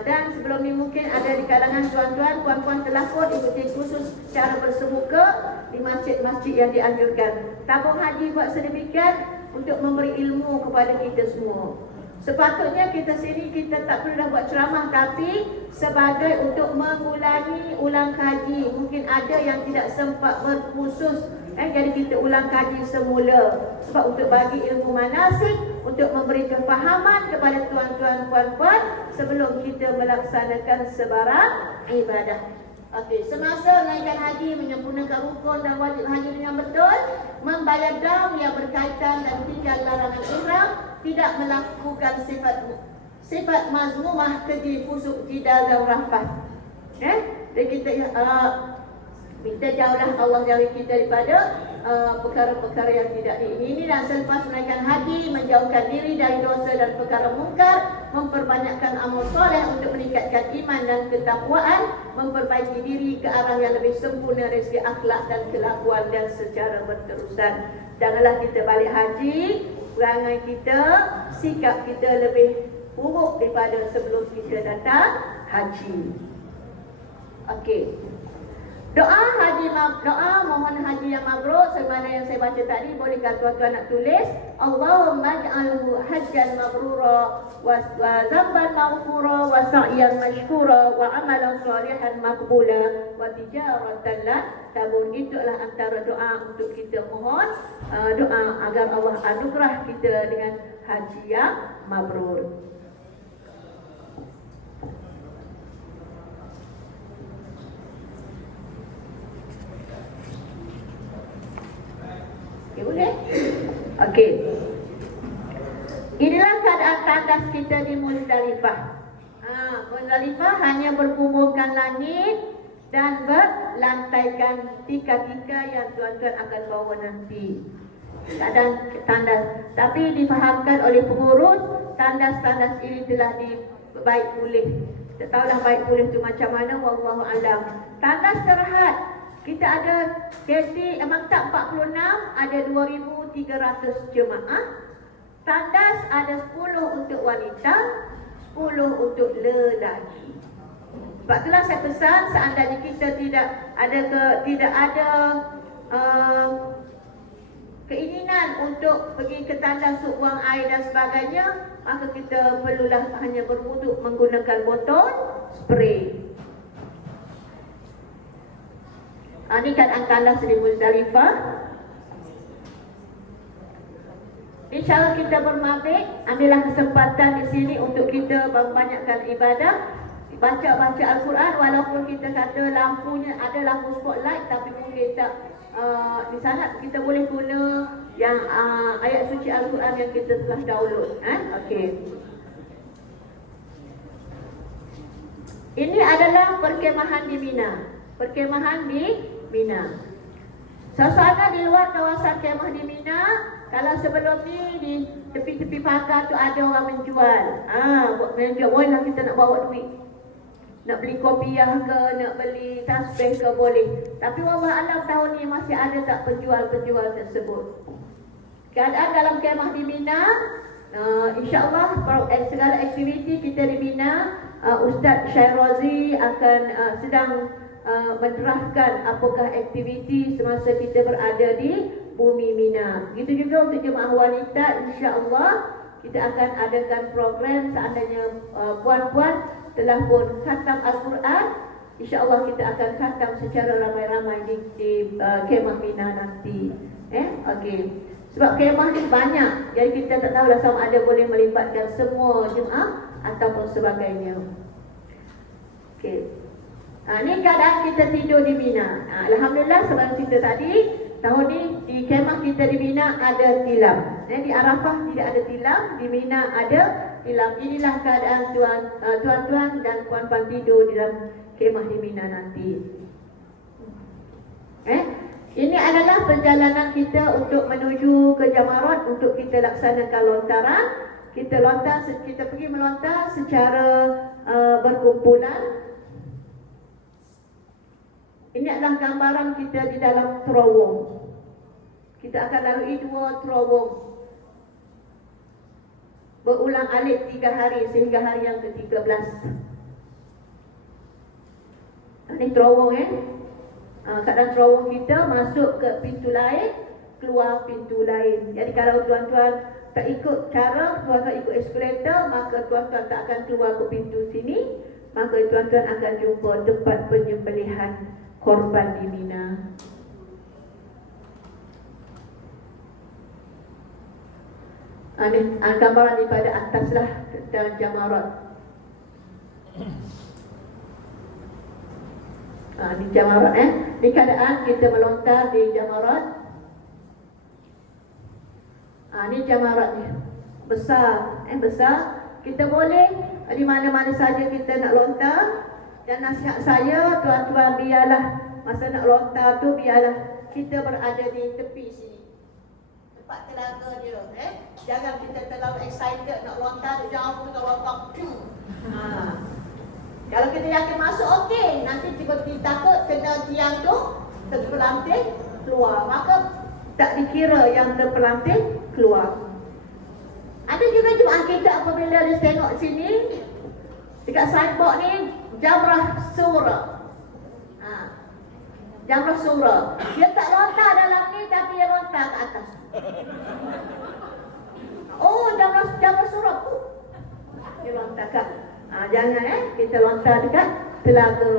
Dan sebelum ni mungkin ada di kalangan tuan-tuan, puan-puan telah pun ikuti kursus secara bersemuka di masjid-masjid yang dianjurkan. Tabung haji buat sedemikian untuk memberi ilmu kepada kita semua. Sepatutnya kita sini kita tak perlu dah buat ceramah, tapi sebagai untuk mengulangi ulang kaji. Mungkin ada yang tidak sempat berkursus, jadi kita ulang kaji semula. Sebab untuk bagi ilmu manasik, untuk memberi kefahaman kepada tuan-tuan puan-puan sebelum kita melaksanakan sebarang ibadah. Semasa menaikkan haji, menyempurnakan rukun dan wajib haji dengan betul, membayar dam yang berkaitan dan tinggal larangan ihram, tidak melakukan sifat mazmumah, keji, fusuk, jidal dan rafath. Dan kita minta jauhlah Allah jauhi kita daripada perkara-perkara yang tidak diingini. Dan selepas menaikkan haji, menjauhkan diri dari dosa dan perkara mungkar, memperbanyakkan amal soleh untuk meningkatkan iman dan ketakwaan, memperbaiki diri ke arah yang lebih sempurna dari segi akhlak dan kelakuan, dan secara berterusan. Janganlah kita balik haji, perangai kita, sikap kita lebih buruk daripada sebelum kita datang haji. Doa mohon haji yang mabrur sebagaimana yang saya baca tadi. Bolehkah tuan-tuan nak tulis? Allahumma ij'alhu hajjan mabrura wa zamban maghfura wa sa'yan mashkura wa amalan salihan maqbula wa tijaratan la tabur. Itulah antara doa untuk kita mohon doa agar Allah anugerah kita dengan haji yang mabrur. Boleh? Inilah keadaan tandas kita di Muzdalifah. Muzdalifah hanya berkumpulkan langit dan berlantaikan tika-tika yang tuan-tuan akan bawa nanti. Keadaan tandas, tapi difahamkan oleh pengurus, tandas-tandas ini telah baik pulih. Tak tahulah baik pulih itu macam mana, wallahu alam. Tandas terhad, kita ada maktab 46, ada 2,300 jemaah. Tandas ada 10 untuk wanita, 10 untuk lelaki. Sebab itulah saya pesan, seandainya kita tidak ada keinginan untuk pergi ke tandas untuk buang air dan sebagainya, maka kita perlulah hanya berwuduk menggunakan botol spray. Ini keadaan tandas di Muzdalifah. InsyaAllah kita bermabit, ambillah kesempatan di sini untuk kita membanyakkan ibadah, baca Al-Quran. Walaupun kita kata lampunya ada lampu spotlight, tapi mungkin tak di sana kita boleh guna yang ayat suci Al-Quran yang kita telah download. Ini adalah perkemahan di Mina. Suasana di luar kawasan kemah di Mina. Kalau sebelum ni di tepi-tepi pagar tu ada orang menjual. Menjual, bolehlah kita nak bawa duit. Nak beli kopiah ke, nak beli tasbih ke, boleh. Tapi wallah alam tahun ni masih ada tak penjual-penjual tersebut. Keadaan dalam kemah di Mina, insya-Allah segala aktiviti kita di Mina, Ustaz Syairozi akan sedang menerahkan apakah aktiviti semasa kita berada di bumi Mina. Begitu juga untuk jemaah wanita, insya-Allah kita akan adakan program seandainya puan-puan telah pun khatam Al-Quran, insya-Allah kita akan khatam secara ramai-ramai di kemah Mina nanti. Sebab kemah ni banyak, jadi kita tak tahulah sama ada boleh melibatkan semua jemaah ataupun sebagainya. Ini keadaan kita tidur di Mina. Alhamdulillah, sebab kita tadi tahun ni di kemah kita di Mina ada tilam. Di Arafah tidak ada tilam, di Mina ada tilam. Inilah keadaan tuan-tuan dan puan-puan tidur di dalam kemah di Mina nanti. Ini adalah perjalanan kita untuk menuju ke Jamarat untuk kita laksanakan lontaran. Kita pergi melontar secara berkumpulan. Ini adalah gambaran kita di dalam terowong. Kita akan lalui 2 terowong. Berulang alik 3 hari sehingga hari yang ke-13. Ini terowong keadaan terowong kita masuk ke pintu lain, keluar pintu lain. Jadi kalau tuan-tuan tak ikut cara, tuan-tuan ikut eskalator, maka tuan-tuan tak akan keluar ke pintu sini. Maka tuan-tuan akan jumpa tempat penyembelihan korban di Mina. Ini gambaran daripada ataslah dan Jamarat. Di Jamarat di keadaan kita melontar di Jamarat. Ini Jamaratnya besar, besar. Kita boleh di mana-mana saja kita nak lontar. Dan nasihat saya, tuan-tuan, biarlah masa nak lontar tu biarlah kita berada di tepi sini, tempat telaga dia. Jangan kita terlalu excited nak lontar jauh, kita lontar. Kalau kita yakin masuk, okey. Nanti tiba-tiba takut kena tiang tu terpelanting keluar, maka tak dikira yang terpelanting keluar. Ada juga jemaah kita apabila dia tengok sini dekat signboard ni, Jamrah Sura. Jamrah Sura. Dia tak lontar dalam ni, tapi dia lontar ke atas. Oh, Jamrah Sura tu. Dia lontar kat. Jangan kita lontar dekat telaga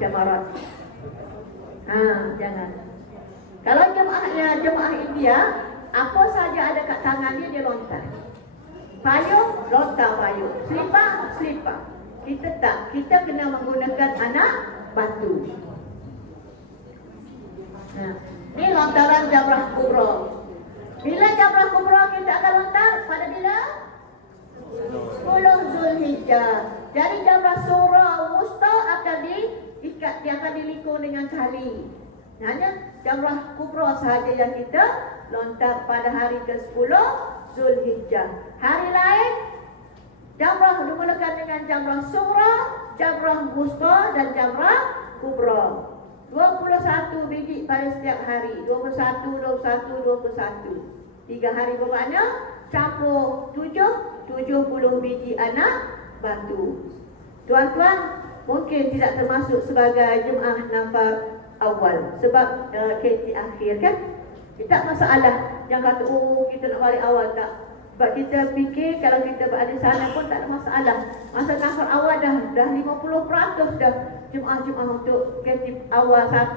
Jamarat. Jangan. Kalau jemaah India, apa saja ada kat tangan dia lontar. Payung, lontar payung. Selipar. Kita tak. Kita kena menggunakan anak batu. Ini lontaran Jamrah Kubra. Bila Jamrah Kubra kita akan lontar? Pada bila? 10 Zulhijjah. Jadi Jamrah Sura Wusta akan diikat, dia akan dilikur dengan tali. Hanya Jamrah Kubra sahaja yang kita lontar pada hari ke-10 Zulhijjah. Hari lain Jamrah digunakan dengan Jamrah Sura, Jamrah Wusta dan Jamrah Kubra. 21 biji pada setiap hari. 21, 21, 21. 3 hari bermakna campur 70 biji anak batu. Tuan-tuan mungkin tidak termasuk sebagai jemaah nafar awal sebab KT akhir kan. Tak masalah. Jangan kata kita nak balik awal, tak. Sebab kita fikir kalau kita berada sana pun tak ada masalah. Masa nafar awal dah 50% dah jemaah-jemaah untuk KT awal 1,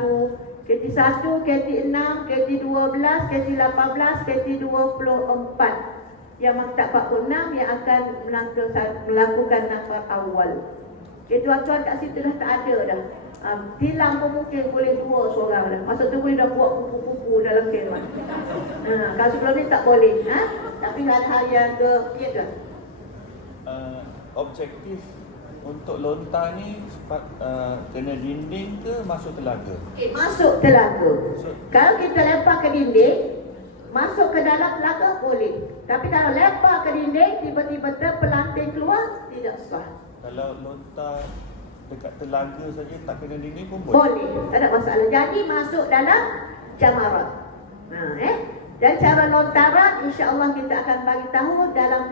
KT 1, KT 6, KT 12, KT 18, KT 24. Yang maktab 46 yang akan melakukan nafar awal. Tuan-tuan kat situ dah tak ada dah. Tilam pun mungkin boleh 2 seorang dah. Masa tu boleh dah buat kupu-kupu dalam kemah. Kalau sebelum ni tak boleh. Tapi hari yang ke ke? Objektif untuk lontar ni kena dinding ke masuk telaga? Masuk telaga. Kalau kita lempar ke dinding, masuk ke dalam telaga boleh. Tapi kalau lempar ke dinding, tiba-tiba terpelanting keluar, tidak sah. Kalau lontar dekat telaga saja tak kena dinding pun boleh? Boleh, tak ada masalah. Jadi masuk dalam Jamarat. Dan cara lontaran insya-Allah kita akan bagi tahu dalam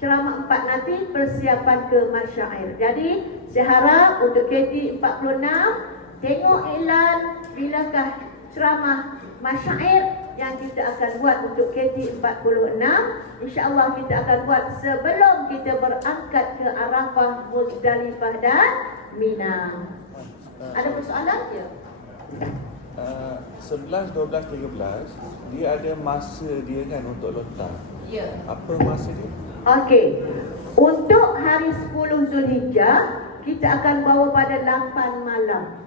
ceramah 4 nanti, persiapan ke Masyair. Jadi saya harap untuk KT 46 tengok iklan bilakah ceramah Masyair yang kita akan buat untuk KT 46. InsyaAllah kita akan buat sebelum kita berangkat ke Arafah, Muzdalifah dan Mina. Ada persoalan je? 11, 12, 13 dia ada masa dia kan untuk lontar. Ya. Apa masa dia? Okey. Untuk hari 10 Zulhijjah kita akan bawa pada 8 malam.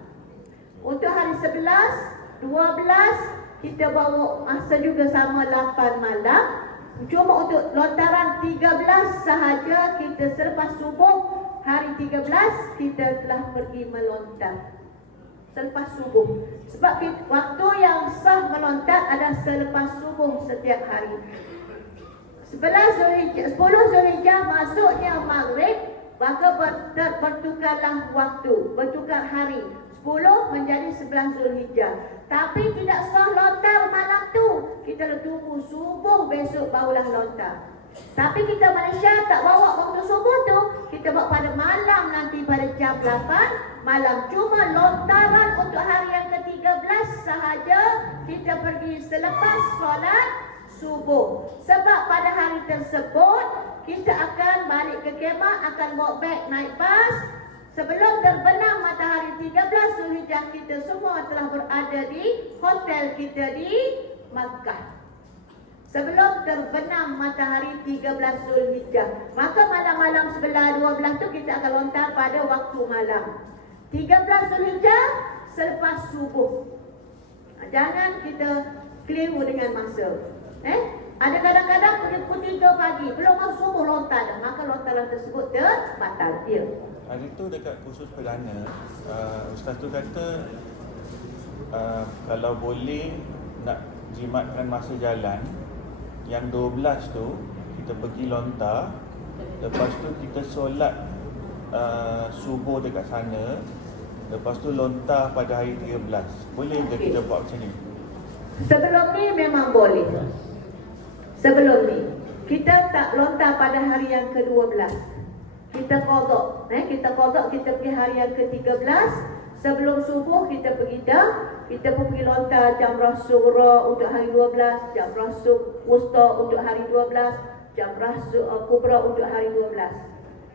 Untuk hari 11 12 kita bawa masa juga sama 8 malam. Cuma untuk lontaran 13 sahaja kita selepas subuh hari 13 kita telah pergi melontar. Selepas subuh. Sebab waktu yang sah melontar adalah selepas subuh setiap hari. 10 Zulhijjah masuknya maghrib, maka bertukarlah waktu, bertukar hari. 10 menjadi 11 Zulhijjah. Tapi tidak sah lontar malam tu. Kita tunggu subuh besok barulah lontar. Tapi kita Malaysia tak bawa waktu subuh tu. Kita bawa pada malam nanti pada jam 8 malam. Cuma lontaran untuk hari yang ke-13 sahaja kita pergi selepas solat subuh. Sebab pada hari tersebut kita akan balik ke kemah, akan bawa beg naik bas. Sebelum terbenam matahari 13 Zulhijjah kita semua telah berada di hotel kita di Makkah. Sebelum terbenam matahari 13 Zulhijjah. Maka malam-malam 11, 12 tu kita akan lontar pada waktu malam. 13 Zulhijjah selepas subuh. Jangan kita keliru dengan masa. Ada kadang-kadang pukul 3 pagi belum masuk subuh lontar dah. Maka lontaran tersebut terbatal. Ya. Hari tu dekat kursus perdana, Ustaz tu kata kalau boleh nak jimatkan masa jalan, yang 12 tu kita pergi lontar, lepas tu kita solat subuh dekat sana, lepas tu lontar pada hari 13. Boleh ke kita buat macam ni? Sebelum ni memang boleh. Sebelum ni kita tak lontar pada hari yang ke-12. Kita qada, kita pergi hari yang ke-13. Sebelum subuh kita pergi kita pergi lontar jamrah sughra untuk hari 12, jamrah wusta untuk hari 12, jamrah kubra untuk hari 12.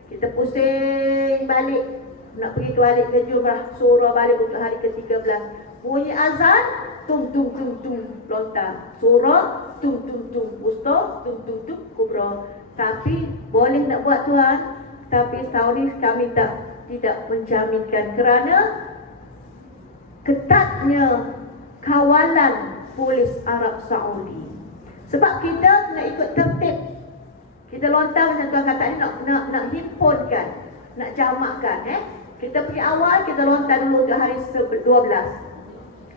Kita pusing balik nak pergi balik ke jamrah sughra balik untuk hari ke-13. Bunyi azan, tung tung tung tung lontar sughra, tung tung tung wusta, tung tung tung kubra. Tapi boleh nak buat tuan, tapi tahun ini kami tidak menjaminkan kerana ketatnya kawalan polis Arab Saudi. Sebab kita nak ikut tertib. Kita lontar macam tuan kata ni nak himpunkan, nak jamakkan. Kita pergi awal, kita lontar dulu untuk hari 12.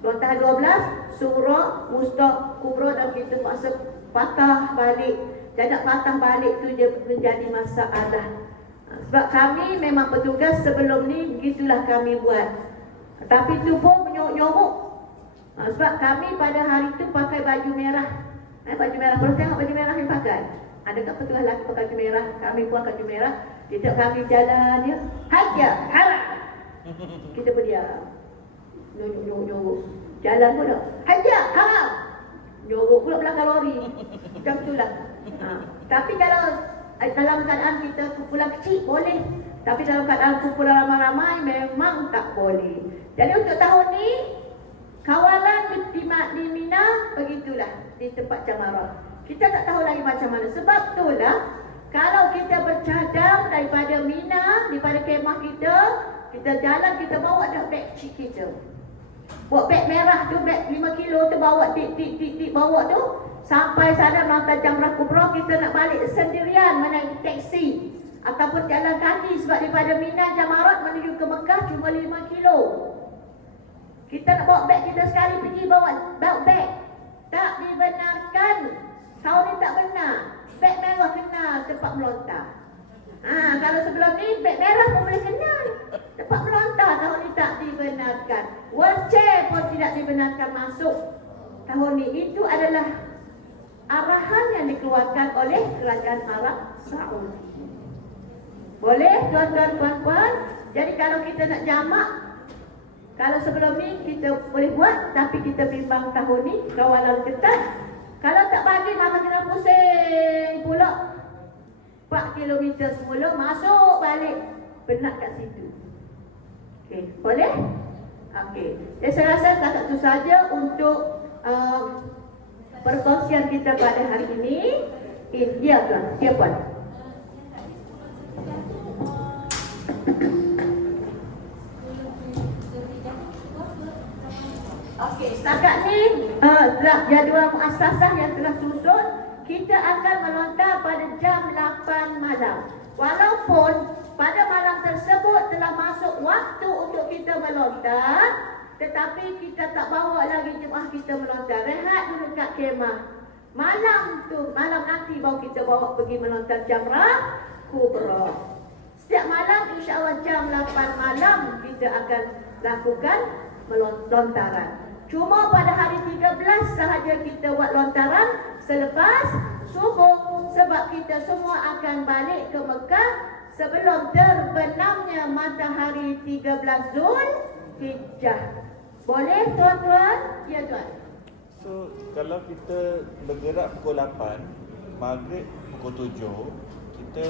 Lontar hari 12, sughra, wusta, kubra, dan kita paksa patah balik. Dan nak patah balik tu dia menjadi masalah. Sebab kami memang petugas sebelum ni begitulah kami buat. Tapi tu pun menyomok. Sebab kami pada hari tu pakai baju merah. Baju merah, perlu tengok baju merah yang pakai. Adakah petugas lelaki pakai baju merah? Kami pun pakai baju merah. Kita kami jalan ya. Haja, haram. Kita berdiam. Nyogok. Jalan pun tak. Haja, haram. Nyogok pula belakang lori. Macam itulah. Tapi kalau dalam keadaan kita kumpulan kecil boleh. Tapi dalam keadaan kumpulan ramai-ramai memang tak boleh. Jadi untuk tahun ni kawalan di Mina begitulah di tempat Jamarah. Kita tak tahu lagi macam mana. Sebab itulah kalau kita bercadang daripada Mina, daripada kemah kita jalan, kita bawa dah beg kecil kita. Bawa beg merah tu, beg 5 kilo tu bawa tik bawa tu. Sampai sana melontar jamrah kubra, kita nak balik sendirian menaiki teksi ataupun jalan kaki. Sebab daripada Mina Jamarat menuju ke Mekah cuma 5 kilo. Kita nak bawa beg kita sekali pergi bawa beg. Tak dibenarkan. Tahun ni tak benar. Beg merah kena tempat melontar. Kalau sebelum ni beg merah pun boleh kena tempat melontar. Tahun ni tak dibenarkan. Wheelchair pun tidak dibenarkan masuk tahun ni. Itu adalah arahan yang dikeluarkan oleh kerajaan Arab Saudi. Boleh tuan-tuan, puan-puan. Jadi kalau kita nak jamak, kalau sebelum ni kita boleh buat, tapi kita bimbang tahun ni kawalan ketat. Kalau tak bagi, maka kita pusing pula 4 km semula, masuk balik, penat kat situ. Okey, boleh? Okey. Jadi saya rasa setakat itu saja untuk perkongsian kita pada hari ini. Ya tuan, ya puan. Okey. Setakat ni jadual muassasah yang telah susun, kita akan melontar pada jam 8 malam. Walaupun pada malam tersebut telah masuk waktu untuk kita melontar, tetapi kita tak bawa lagi jemaah kita melontar. Rehat dulu kat kemah. Malam nanti baru kita bawa pergi melontar Jamrah Kubra. Setiap malam insya-Allah jam 8 malam kita akan lakukan lontaran. Cuma pada hari 13 sahaja kita buat lontaran selepas subuh, sebab kita semua akan balik ke Mekah sebelum terbenamnya matahari 13 Zulhijjah. Boleh tuan-tuan? Ya tuan. So, kalau kita bergerak pukul 8, maghrib pukul 7, kita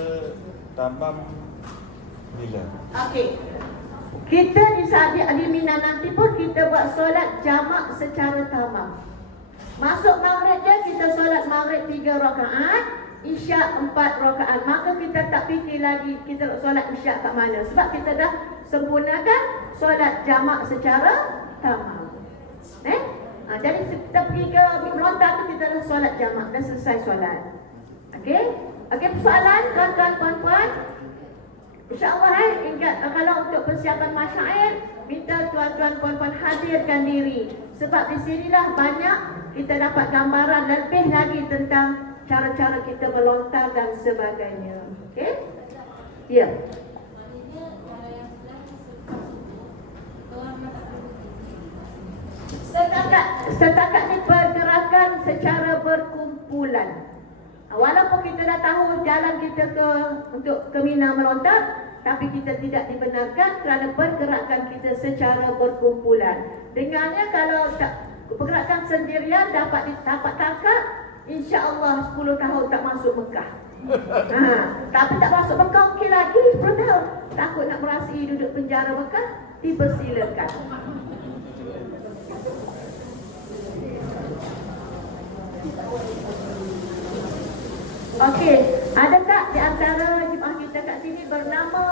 tamam bila? Okey. Kita di Mina nanti pun kita buat solat jamak secara tamam. Masuk maghrib je kita solat maghrib 3 rakaat, isyak 4 rakaat. Maka kita tak fikir lagi kita nak solat isyak kat mana, sebab kita dah sempurnakan solat jamak secara tamam. Jadi kita pergi ke melontar tu kita dah solat jamak, dah selesai solat. Okey? Okey, persoalan tuan-tuan puan-puan. InsyaAllah ingat kalau untuk persiapan masyair, minta tuan-tuan puan-puan hadirkan diri. Sebab di sinilah banyak kita dapat gambaran lebih lagi tentang cara-cara kita melontar dan sebagainya. Okey? Ya. Setakat ni pergerakan secara berkumpulan. Walaupun kita dah tahu jalan kita untuk ke Mina melontar, tapi kita tidak dibenarkan kerana pergerakan kita secara berkumpulan. Dengannya kalau pergerakan sendirian dapat tangkap, insya-Allah 10 tahun tak masuk Mekah. Tapi tak masuk Mekah okey lagi 10 tahun. Takut nak merasai duduk penjara Mekah, dipersilakan. Okey, ada tak di antara jemaah kita kat sini bernama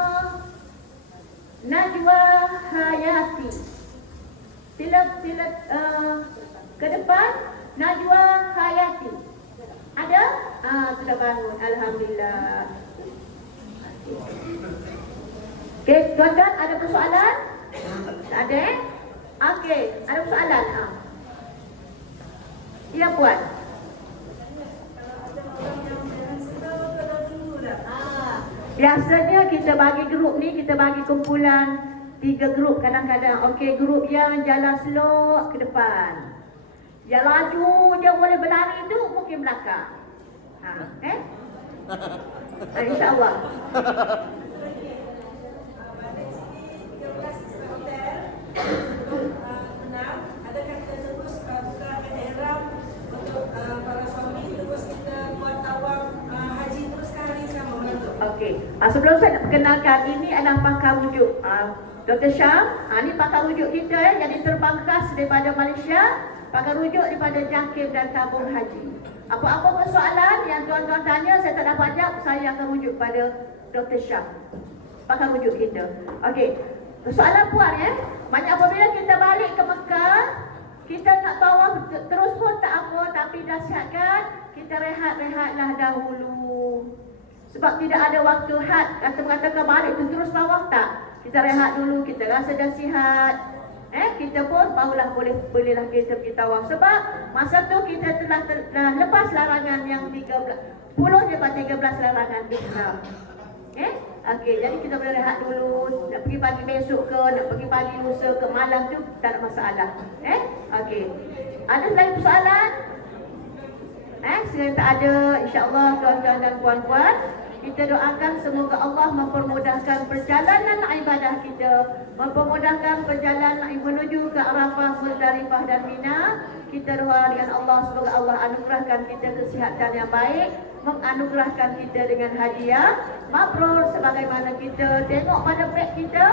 Najwa Hayati? Sila ke depan. Najwa Hayati. Ada? Sudah bangun. Alhamdulillah. Okey, tuan-tuan ada persoalan? Tak ada? Okey, ada persoalan? Ya, puan. Biasanya kita bagi grup ni, kita bagi kumpulan 3 grup kadang-kadang. Okey, grup yang jalan slow ke depan. Yang laju je boleh berlari tu mungkin belakang. InsyaAllah. Adakah kita terus buka ihram untuk para suami, terus kita buat tawaf haji terus ke hari sama betul? Okey. Sebelum saya nak perkenalkan, ini adalah pakar wujud. Dr. Syam, ini pakar wujud kita yang diterbang khas daripada Malaysia, pakar wujud daripada Jangkir dan Tabung Haji. Apa-apa persoalan yang tuan-tuan tanya saya tak dapat jawab, saya akan rujuk pada Dr. Syam, pakar wujud kita. Okey. Soalan puan banyak apabila kita balik ke Mekah, kita nak tawaf terus pun tak apa, tapi nasihatkan kita rehat-rehatlah dahulu. Sebab tidak ada waktu had. Kata mengatakan balik tu terus tawaf tak. Kita rehat dulu, kita rasa dah sihat. Kita pun barulah bolehlah kita pergi tawaf. Sebab masa tu kita telah lepas larangan yang 10 daripada 13 larangan ihram. Okey, jadi kita boleh rehat dulu. Nak pergi pagi besok ke, nak pergi pagi lusa ke, malam tu tak ada masalah. Okey. Ada lagi persoalan? Sekiranya tak ada, insya-Allah tuan-tuan dan puan-puan, kita doakan semoga Allah mempermudahkan perjalanan ibadah kita, mempermudahkan perjalanan menuju ke Arafah, Muzdalifah dan Mina. Kita doa dengan Allah semoga Allah anugerahkan kita kesihatan yang baik, menganugerahkan kita dengan hadiah mabrur, sebagaimana kita tengok pada beg kita,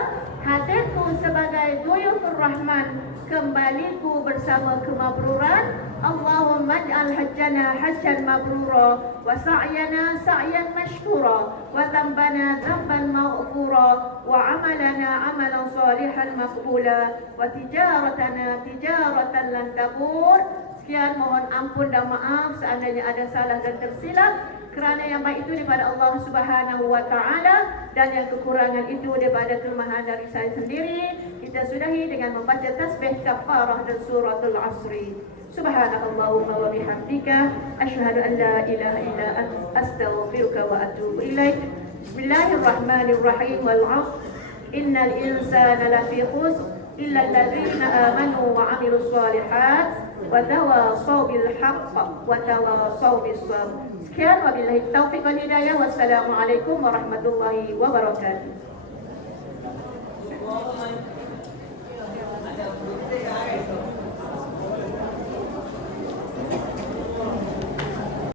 hadirku sebagai duyufur rahman, kembaliku bersama kemabruran. Allahumma ij'al hajjana hajjan mabrura wa sa'yana sa'yan mashkura wa dhanbana dhanban maghfura wa amalana amalan salihan maqbula wa tijaratana tijaratan lan tabur. Sekian, mohon ampun dan maaf seandainya ada salah dan tersilap, kerana yang baik itu daripada Allah Subhanahu wa taala dan yang kekurangan itu daripada kelemahan dari saya sendiri. Kita sudahi dengan membaca tasbih kafarah dan suratul asri. Subhanakallahumma wa bihamdika asyhadu an la ilaha illa anta astaghfiruka wa atubu ilaik. Bismillahirrahmanirrahim. Wal 'ashr innal insana lafi khusr illa alladhina amanu wa 'amilus shalihat wa tawasaw bil haqq wa tawasaw bis sabr. Sekian, wabillahi taufiq wal hidayah. Wassalamualaikum warahmatullahi wabarakatuh.